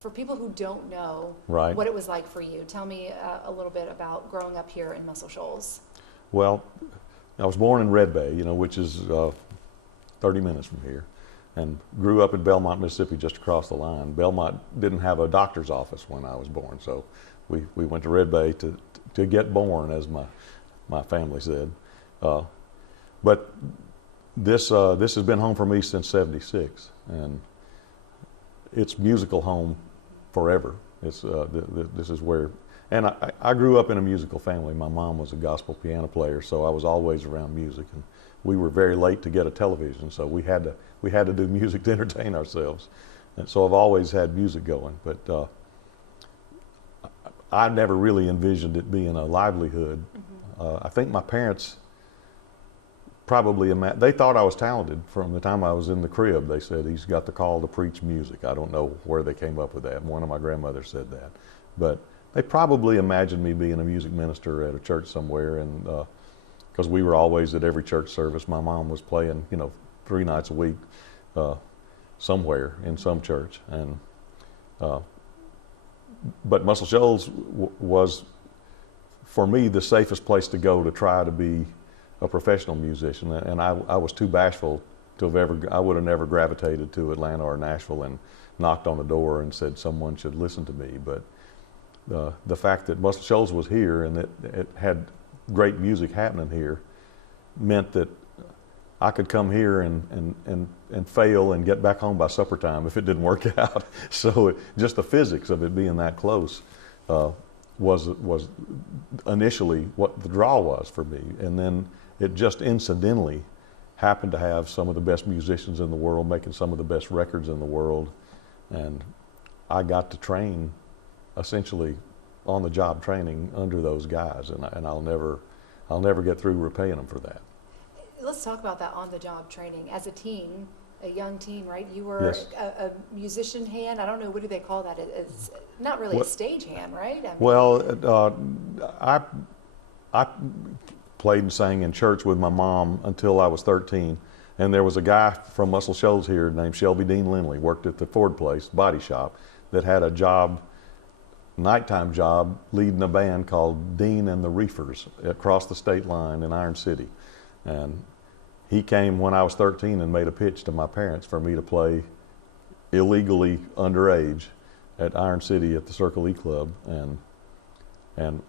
For people who don't know Right. what it was like for you, tell me a little bit about growing up here in Muscle Shoals. Well, I was born in Red Bay, which is 30 minutes from here, and grew up in Belmont, Mississippi, just across the line. Belmont didn't have a doctor's office when I was born, so we went to Red Bay to get born, as my family said. But this has been home for me since '76, and it's musical home forever. It's this is where, and I grew up in a musical family. My mom was a gospel piano player, so I was always around music, and we were very late to get a television, so we had to do music to entertain ourselves, and so I've always had music going. But I never really envisioned it being a livelihood. I think my parents probably they thought I was talented from the time I was in the crib. They said he's got the call to preach music. I don't know where they came up with that. One of my grandmothers said that, but they probably imagined me being a music minister at a church somewhere, and because we were always at every church service. My mom was playing, 3 nights a week somewhere in some church, and but Muscle Shoals was for me the safest place to go to try to be a professional musician, and I was too bashful to have I would have never gravitated to Atlanta or Nashville and knocked on the door and said someone should listen to me. But the fact that Muscle Shoals was here and that it had great music happening here meant that I could come here and fail and get back home by supper time if it didn't work out. So just the physics of it being that close was initially what the draw was for me, and then it just incidentally happened to have some of the best musicians in the world making some of the best records in the world, and I got to train essentially on the job training under those guys, and I'll never get through repaying them for that. Let's talk about that on the job training. As a teen, a young teen, right? You were Yes. a musician hand. I don't know, what do they call that? It's not really a stage hand, right? I mean, Well, I played and sang in church with my mom until I was 13, and there was a guy from Muscle Shoals here named Shelby Dean Lindley, worked at the Ford Place body shop, that had a job, nighttime job, leading a band called Dean and the Reefers across the state line in Iron City. And he came when I was 13 and made a pitch to my parents for me to play illegally underage at Iron City at the Circle E Club, and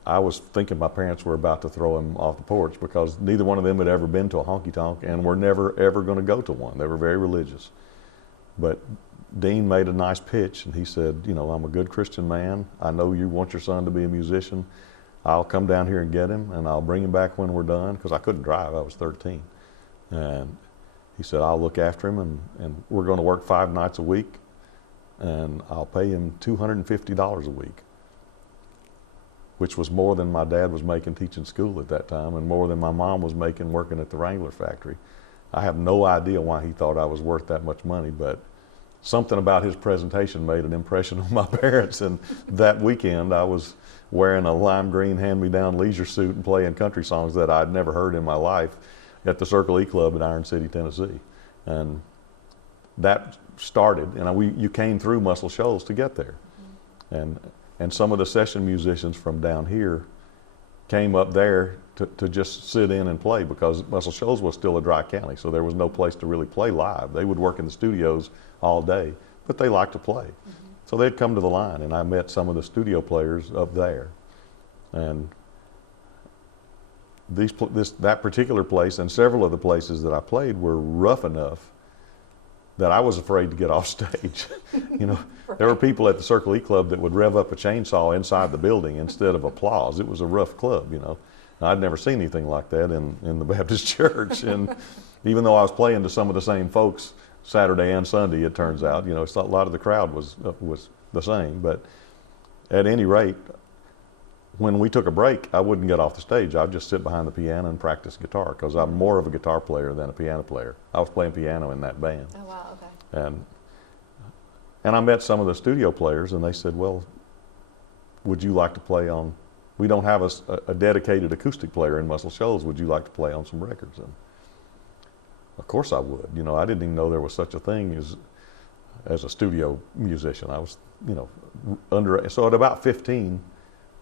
I was thinking my parents were about to throw him off the porch because neither one of them had ever been to a honky tonk and were never ever going to go to one. They were very religious. But Dean made a nice pitch, and he said, I'm a good Christian man. I know you want your son to be a musician. I'll come down here and get him, and I'll bring him back when we're done, because I couldn't drive. I was 13. And he said, I'll look after him, and we're going to work 5 nights a week, and I'll pay him $250 a week, which was more than my dad was making teaching school at that time, and more than my mom was making working at the Wrangler factory. I have no idea why he thought I was worth that much money, but something about his presentation made an impression on my parents, and that weekend I was wearing a lime green hand-me-down leisure suit and playing country songs that I'd never heard in my life at the Circle E Club in Iron City, Tennessee. And that started, and you came through Muscle Shoals to get there. And some of the session musicians from down here came up there to just sit in and play, because Muscle Shoals was still a dry county, so there was no place to really play live. They would work in the studios all day, but they liked to play. So they'd come to the line, and I met some of the studio players up there. And that particular place and several of the places that I played were rough enough that I was afraid to get off stage. There were people at the Circle E Club that would rev up a chainsaw inside the building instead of applause. It was a rough club, I'd never seen anything like that in the Baptist church. And even though I was playing to some of the same folks Saturday and Sunday, it turns out, it's a lot of the crowd was the same. But at any rate, when we took a break, I wouldn't get off the stage. I'd just sit behind the piano and practice guitar, because I'm more of a guitar player than a piano player. I was playing piano in that band. oh, wow, okay. And I met some of the studio players, and they said, well, would you like to play on, we don't have a dedicated acoustic player in Muscle Shoals, would you like to play on some records? And of course I would. I didn't even know there was such a thing as as a studio musician. I was, you know, so at about 15,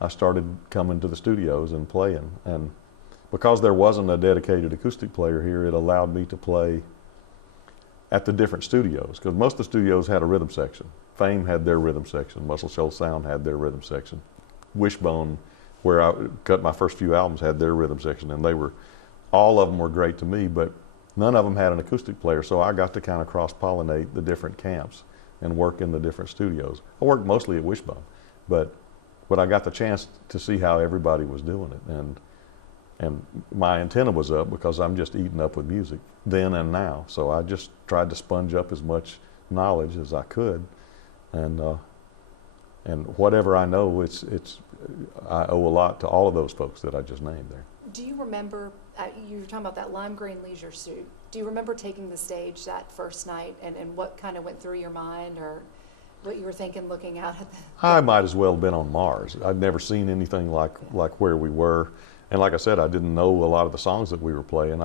I started coming to the studios and playing. And because there wasn't a dedicated acoustic player here, it allowed me to play at the different studios, because most of the studios had a rhythm section. Fame had their rhythm section. Muscle Shoals Sound had their rhythm section. Wishbone, where I cut my first few albums, had their rhythm section, and all of them were great to me, but none of them had an acoustic player, so I got to kind of cross-pollinate the different camps and work in the different studios. I worked mostly at Wishbone, but I got the chance to see how everybody was doing it, and my antenna was up because I'm just eating up with music then and now. So I just tried to sponge up as much knowledge as I could, and whatever I know, I owe a lot to all of those folks that I just named there. Do you remember, you were talking about that lime green leisure suit, do you remember taking the stage that first night and what kind of went through your mind, or what you were thinking looking out at the... I might as well have been on Mars. I'd never seen anything like where we were. And like I said, I didn't know a lot of the songs that we were playing.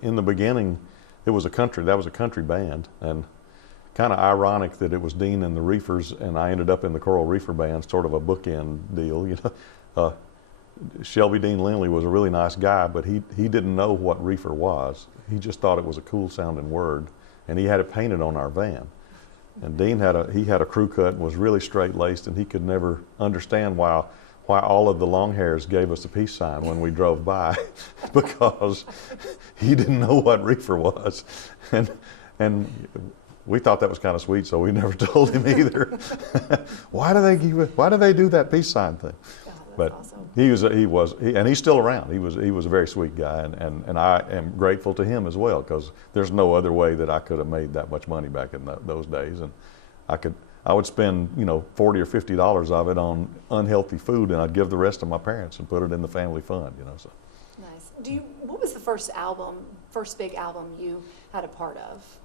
In the beginning, that was a country band, and kind of ironic that it was Dean and the Reefers, and I ended up in the Coral Reefer Band, sort of a bookend deal, you know. Shelby Dean Lindley was a really nice guy, but he didn't know what reefer was. He just thought it was a cool sounding word, and he had it painted on our van. And Dean had a crew cut and was really straight laced, and he could never understand why all of the long hairs gave us a peace sign when we drove by, because he didn't know what reefer was, and we thought that was kind of sweet, so we never told him either. Why do they do that peace sign thing? Oh, that's But awesome. and he's still around. He was a very sweet guy, and I am grateful to him as well, because there's no other way that I could have made that much money back in those days, and I would spend, you know, $40 or $50 of it on unhealthy food, and I'd give the rest to my parents and put it in the family fund, you know. So. Nice. What was the first big album you had a part of?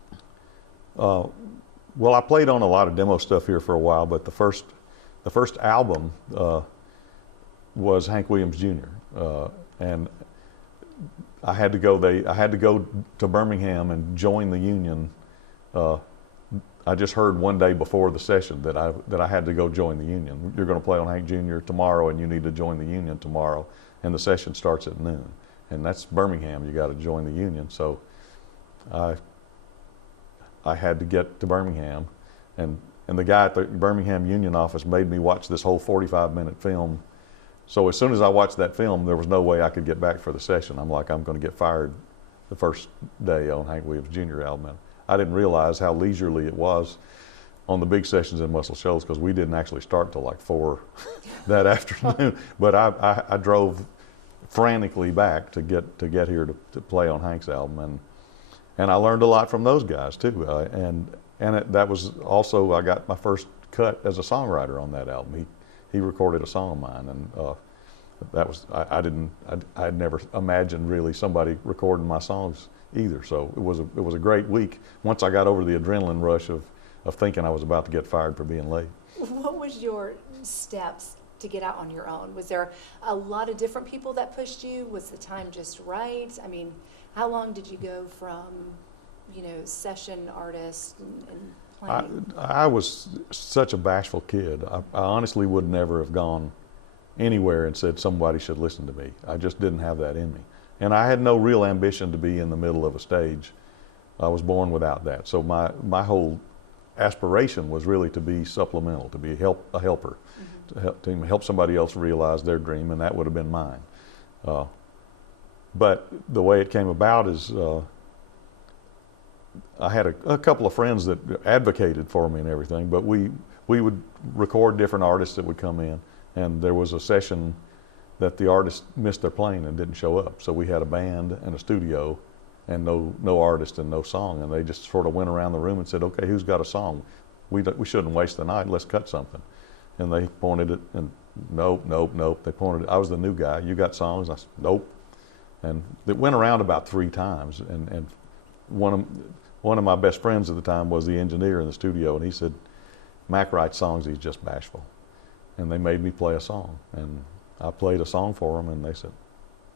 Well, I played on a lot of demo stuff here for a while, but the first album was Hank Williams Jr. And I had to go to Birmingham and join the union. I just heard one day before the session that I had to go join the union. You're going to play on Hank Jr. tomorrow, and you need to join the union tomorrow, and the session starts at noon. And that's Birmingham. You got to join the union. So I had to get to Birmingham, and the guy at the Birmingham Union office made me watch this whole 45-minute film. So as soon as I watched that film, there was no way I could get back for the session. I'm like, I'm going to get fired the first day on Hank Williams Jr. album. I didn't realize how leisurely it was on the big sessions in Muscle Shoals, because we didn't actually start till like 4 that afternoon. But I drove frantically back to get here to play on Hank's album, and I learned a lot from those guys too. That was also, I got my first cut as a songwriter on that album. He recorded a song of mine, and that was I'd never imagined really somebody recording my songs either. So it was a great week once I got over the adrenaline rush of thinking I was about to get fired for being late. What was your steps to get out on your own? Was there a lot of different people that pushed you? Was the time just right? I mean, how long did you go from, you know, session artist and playing? I was such a bashful kid. I honestly would never have gone anywhere and said somebody should listen to me. I just didn't have that in me. And I had no real ambition to be in the middle of a stage. I was born without that. So my whole aspiration was really to be supplemental, to be a helper, to help somebody else realize their dream, and that would have been mine. But the way it came about is I had a couple of friends that advocated for me and everything, but we would record different artists that would come in, and there was a session that the artist missed their plane and didn't show up. So we had a band and a studio and no artist and no song, and they just sort of went around the room and said, okay, who's got a song? We shouldn't waste the night, let's cut something. And they pointed it, and nope. They pointed it, I was the new guy, you got songs? I said, nope. And it went around about 3 times, and one of my best friends at the time was the engineer in the studio, and he said, Mac writes songs, he's just bashful. And they made me play a song, and I played a song for them, and they said,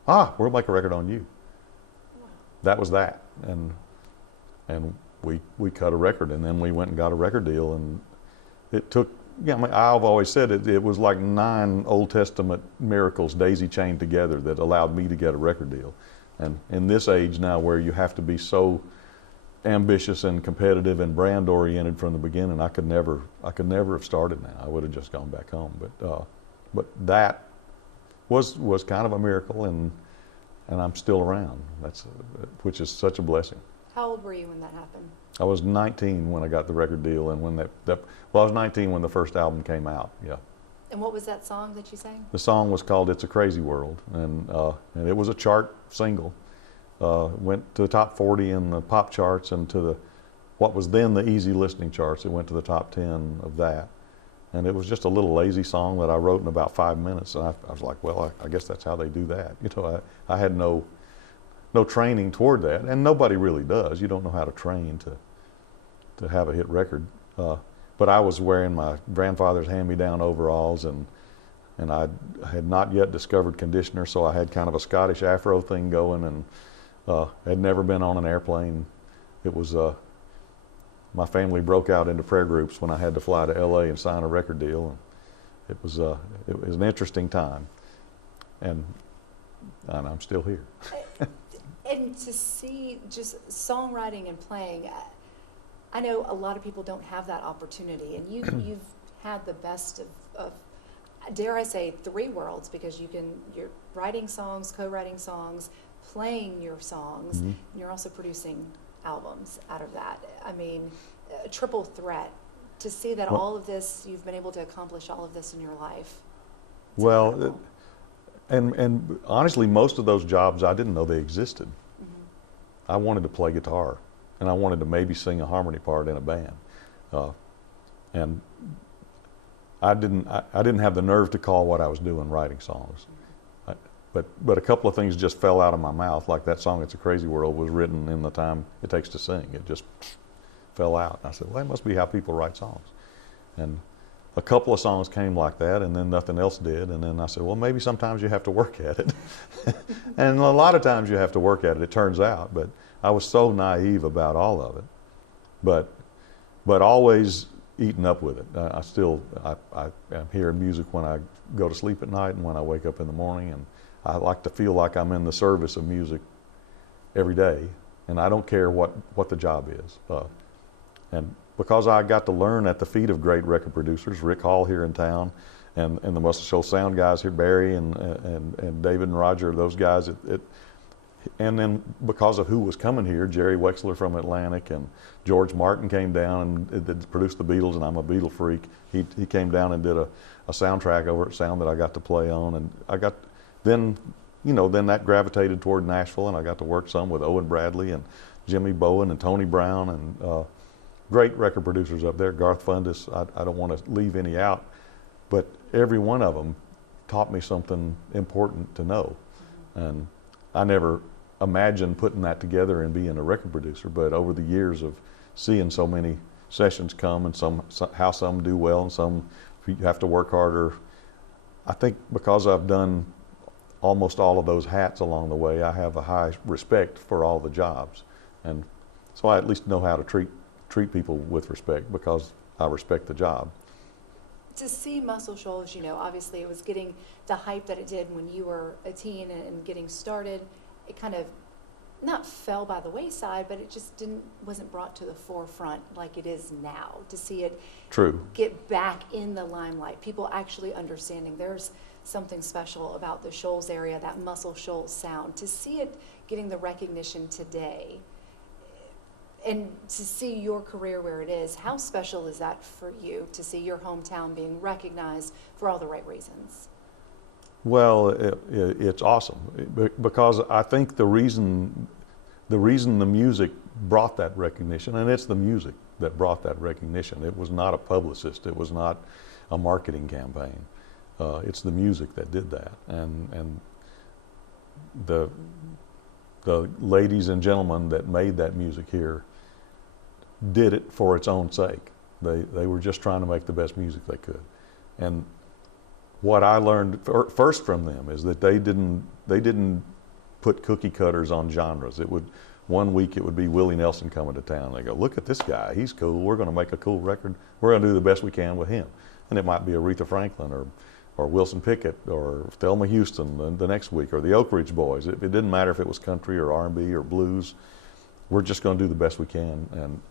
we'll make a record on you. Wow. That was that. And we cut a record, and then we went and got a record deal, and it took. Yeah, I mean, I've always said it was like 9 Old Testament miracles daisy chained together that allowed me to get a record deal. And in this age now, where you have to be so ambitious and competitive and brand oriented from the beginning, I could never have started now. I would have just gone back home. But that was kind of a miracle, and I'm still around. Which is such a blessing. How old were you when that happened? I was 19 when I got the record deal, and when I was 19 when the first album came out. Yeah. And what was that song that you sang? The song was called "It's a Crazy World," and it was a chart single. Went to the top 40 in the pop charts and to what was then the easy listening charts. It went to the top 10 of that. And it was just a little lazy song that I wrote in about 5 minutes. And I was like, well, I guess that's how they do that. You know, I had no training toward that, and nobody really does. You don't know how to train to have a hit record. But I was wearing my grandfather's hand-me-down overalls, and I had not yet discovered conditioner, so I had kind of a Scottish afro thing going, and had never been on an airplane. It was my family broke out into prayer groups when I had to fly to LA and sign a record deal, and it was an interesting time, and I'm still here. And to see just songwriting and playing, I know a lot of people don't have that opportunity, and you've had the best of dare I say 3 worlds, because you're writing songs, co-writing songs, playing your songs, Mm-hmm. and you're also producing albums out of that. I mean, a triple threat. To see that all of this, you've been able to accomplish all of this in your life. It's incredible. And honestly, most of those jobs I didn't know they existed. Mm-hmm. I wanted to play guitar, and I wanted to maybe sing a harmony part in a band, and I didn't have the nerve to call what I was doing writing songs. But a couple of things just fell out of my mouth, like that song "It's a Crazy World" was written in the time it takes to sing. It just fell out. And I said, well, that must be how people write songs. And a couple of songs came like that, and then nothing else did. And then I said, well, maybe sometimes you have to work at it. And a lot of times you have to work at it, it turns out. But I was so naive about all of it. But always eating up with it. I am hearing music when I go to sleep at night and when I wake up in the morning. And I like to feel like I'm in the service of music every day. And I don't care what the job is. And because I got to learn at the feet of great record producers, Rick Hall here in town, and the Muscle Shoals sound guys here, Barry and David and Roger, those guys. And then because of who was coming here, Jerry Wexler from Atlantic and George Martin came down and produced the Beatles, and I'm a Beatle freak. He came down and did a soundtrack over at Sound that I got to play on, and then that gravitated toward Nashville, and I got to work some with Owen Bradley and Jimmy Bowen and Tony Brown and great record producers up there, Garth Fundis. I don't want to leave any out, but every one of them taught me something important to know. And I never imagined putting that together and being a record producer, but over the years of seeing so many sessions come, and how some do well and some you have to work harder, I think because I've done almost all of those hats along the way, I have a high respect for all the jobs. And so I at least know how to treat people with respect, because I respect the job. To see Muscle Shoals, obviously it was getting the hype that it did when you were a teen and getting started. It kind of not fell by the wayside, but it just wasn't brought to the forefront like it is now. To see it get back in the limelight, people actually understanding there's something special about the Shoals area, that Muscle Shoals sound. To see it getting the recognition today, and to see your career where it is, how special is that for you, to see your hometown being recognized for all the right reasons? Well, it's awesome, because I think the reason the music brought that recognition, and it's the music that brought that recognition. It was not a publicist. It was not a marketing campaign. It's the music that did that, and the ladies and gentlemen that made that music here did it for its own sake. They were just trying to make the best music they could. And what I learned first from them is that they didn't put cookie cutters on genres. One week it would be Willie Nelson coming to town. They go, look at this guy, he's cool. We're going to make a cool record. We're going to do the best we can with him. And it might be Aretha Franklin or Wilson Pickett or Thelma Houston the next week, or the Oak Ridge Boys. It didn't matter if it was country or R&B or blues. We're just going to do the best we can,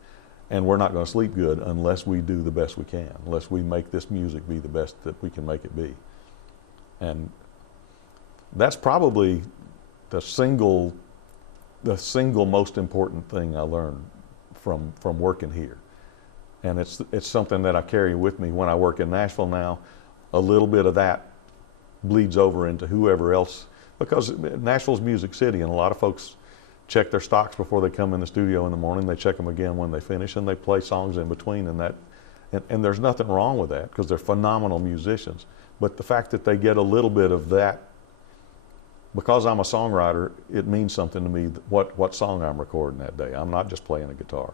and we're not going to sleep good unless we do the best we can, unless we make this music be the best that we can make it be. And that's probably the single most important thing I learned from working here. And it's something that I carry with me when I work in Nashville now. A little bit of that bleeds over into whoever else, because Nashville's Music City, and a lot of folks check their stocks before they come in the studio in the morning. They check them again when they finish, and they play songs in between, and there's nothing wrong with that, because they're phenomenal musicians. But the fact that they get a little bit of that, because I'm a songwriter, it means something to me what song I'm recording that day. I'm not just playing a guitar.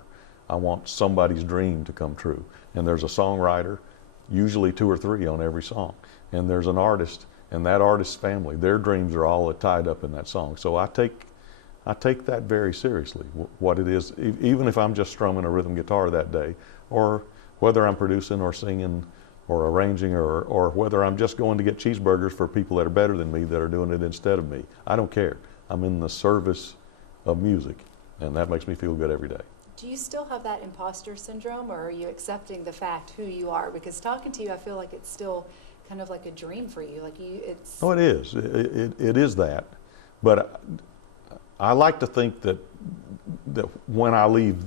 I want somebody's dream to come true. And there's a songwriter, usually 2 or 3 on every song. And there's an artist, and that artist's family, their dreams are all tied up in that song. So I take that very seriously, what it is, even if I'm just strumming a rhythm guitar that day, or whether I'm producing or singing or arranging, or whether I'm just going to get cheeseburgers for people that are better than me that are doing it instead of me. I don't care. I'm in the service of music, and that makes me feel good every day. Do you still have that imposter syndrome, or are you accepting the fact who you are? Because talking to you, I feel like it's still kind of like a dream for you. It's. Oh, it is. It is that. But I like to think that when I leave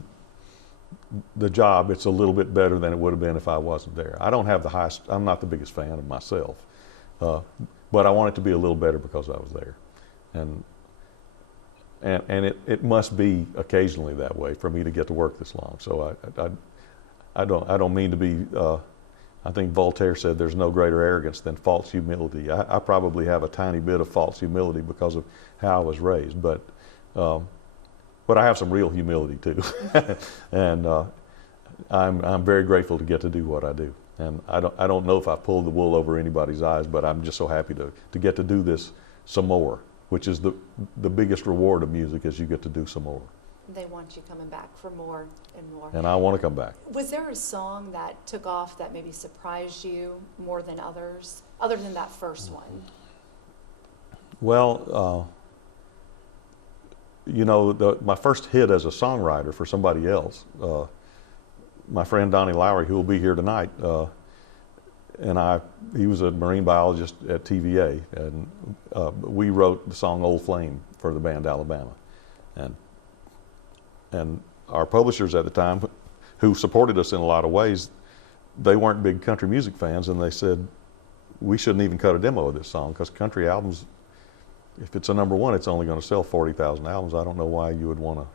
the job, it's a little bit better than it would have been if I wasn't there. I don't have the highest, I'm not the biggest fan of myself, but I want it to be a little better because I was there. And it must be occasionally that way for me to get to work this long. So I don't mean to be, I think Voltaire said there's no greater arrogance than false humility. I probably have a tiny bit of false humility because of how I was raised, but I have some real humility too. And I'm very grateful to get to do what I do. And I don't know if I pulled the wool over anybody's eyes, but I'm just so happy to get to do this some more, which is the biggest reward of music, is you get to do some more. They want you coming back for more and more. And I want to come back. Was there a song that took off that maybe surprised you more than others, other than that first one? Well, you know, my first hit as a songwriter for somebody else, my friend Donnie Lowry, who will be here tonight, he was a marine biologist at TVA, and we wrote the song Old Flame for the band Alabama. And our publishers at the time, who supported us in a lot of ways, they weren't big country music fans, and they said, we shouldn't even cut a demo of this song, because country albums, if it's a #1, it's only going to sell 40,000 albums. I don't know why you would want to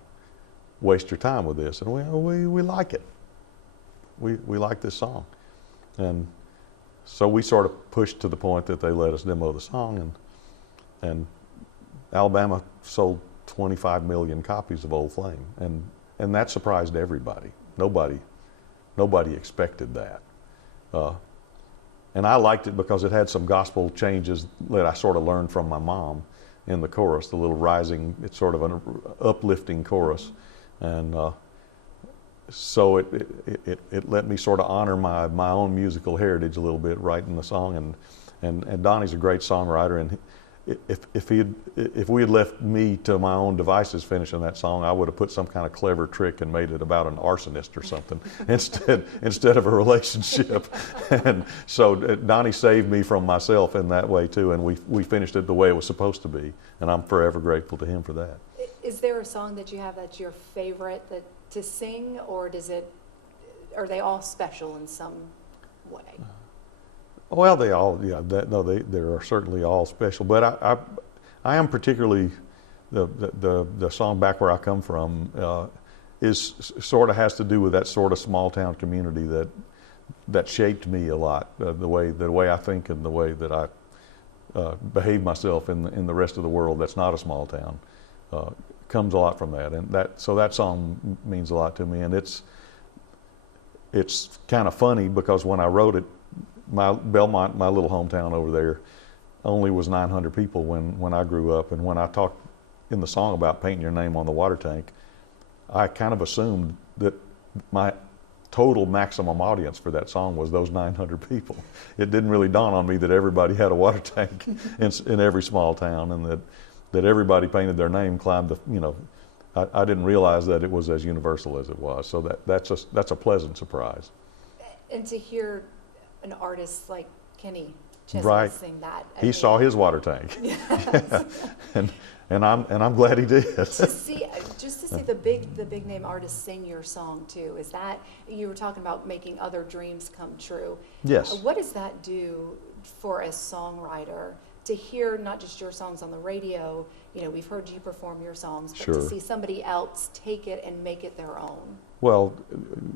waste your time with this. And we like it. We like this song. And so we sort of pushed to the point that they let us demo the song, and Alabama sold 25 million copies of Old Flame, and that surprised everybody. Nobody expected that. And I liked it because it had some gospel changes that I sort of learned from my mom in the chorus, the little rising, it's sort of an uplifting chorus. And so it let me sort of honor my own musical heritage a little bit, writing the song. And Donnie's a great songwriter, and if we had left me to my own devices finishing that song, I would have put some kind of clever trick and made it about an arsonist or something instead of a relationship. And so Donnie saved me from myself in that way too, and we finished it the way it was supposed to be, and I'm forever grateful to him for that. Is there a song that you have that's your favorite to sing, or are they all special in some way? Well, they all, yeah, they are certainly all special. But I am particularly the song "Back Where I Come From" is sort of has to do with that sort of small town community that shaped me a lot. The way I think and the way that I behave myself in the rest of the world that's not a small town comes a lot from that. And so that song means a lot to me. And it's kind of funny because when I wrote it, Belmont, my little hometown over there, only was 900 people when I grew up. And when I talked in the song about painting your name on the water tank, I kind of assumed that my total maximum audience for that song was those 900 people. It didn't really dawn on me that everybody had a water tank in every small town, and that everybody painted their name, climbed the, you know, I didn't realize that it was as universal as it was. So that's a pleasant surprise. And to hear an artist like Kenny Chesney Right. sing that. He saw his water tank. Yes. and I'm glad he did. Just to see the big name artists sing your song too, is that, you were talking about making other dreams come true. Yes. What does that do for a songwriter to hear not just your songs on the radio? You know, we've heard you perform your songs, but Sure. to see somebody else take it and make it their own. Well,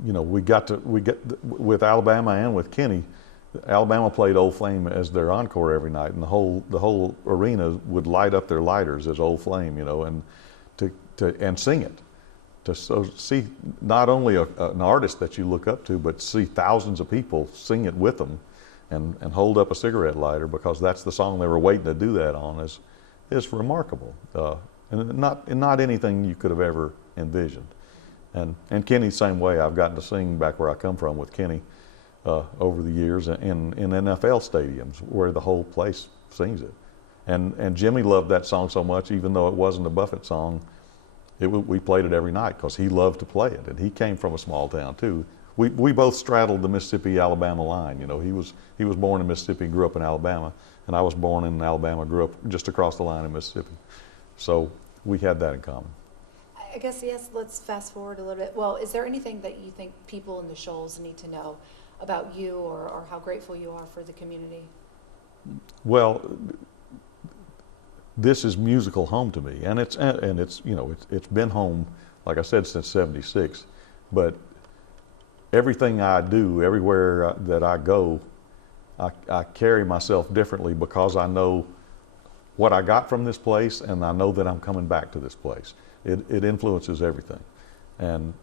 you know, we get with Alabama and with Kenny. Alabama played Old Flame as their encore every night, and the whole arena would light up their lighters as Old Flame, you know, and and sing it. To see not only an artist that you look up to, but see thousands of people sing it with them, and hold up a cigarette lighter because that's the song they were waiting to do that on, is remarkable, and not anything you could have ever envisioned. And Kenny, same way. I've gotten to sing back where I come from with Kenny over the years in NFL stadiums where the whole place sings it. And Jimmy loved that song so much, even though it wasn't a Buffett song, we played it every night because he loved to play it. And he came from a small town too. We both straddled the Mississippi-Alabama line. You know, he was born in Mississippi, grew up in Alabama, and I was born in Alabama, grew up just across the line in Mississippi. So we had that in common. I guess, yes, let's fast forward a little bit. Well, is there anything that you think people in the Shoals need to know about you, or how grateful you are for the community? Well, this is musical home to me, and it's you know, it's been home, like I said, since '76. But everything I do, everywhere that I go, I carry myself differently because I know what I got from this place, and I know that I'm coming back to this place. It influences everything, and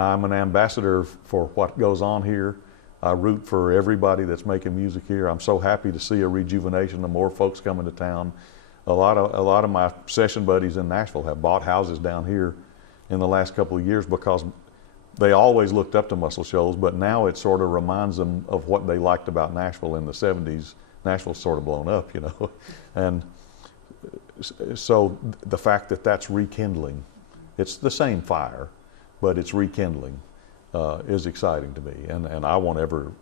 I'm an ambassador for what goes on here. I root for everybody that's making music here. I'm so happy to see a rejuvenation of more folks coming to town. A lot of my session buddies in Nashville have bought houses down here in the last couple of years because they always looked up to Muscle Shoals, but now it sort of reminds them of what they liked about Nashville in the '70s. Nashville's sort of blown up, you know, and so the fact that that's rekindling, it's the same fire, but it's rekindling, is exciting to me, and I won't ever,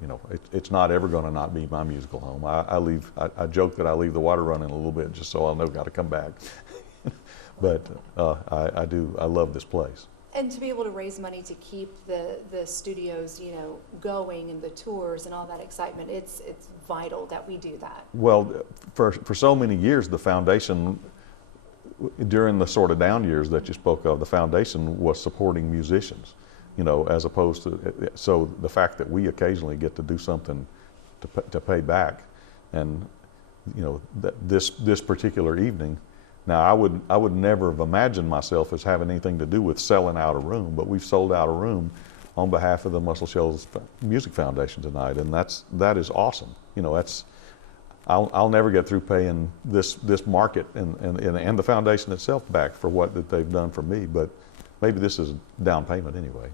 you know, it's not ever going to not be my musical home. I joke that I leave the water running a little bit just so I'll know got to come back, but I love this place. And to be able to raise money to keep the studios, you know, going, and the tours and all that excitement, it's vital that we do that. Well, for so many years, the foundation, during the sort of down years that you spoke of, the foundation was supporting musicians, you know, as opposed to, so the fact that we occasionally get to do something to pay back, and, you know, this particular evening. Now, I would never have imagined myself as having anything to do with selling out a room, but we've sold out a room on behalf of the Muscle Shoals Music Foundation tonight, and that is awesome. You know, I'll never get through paying this market and the foundation itself back for what that they've done for me, but maybe this is down payment anyway.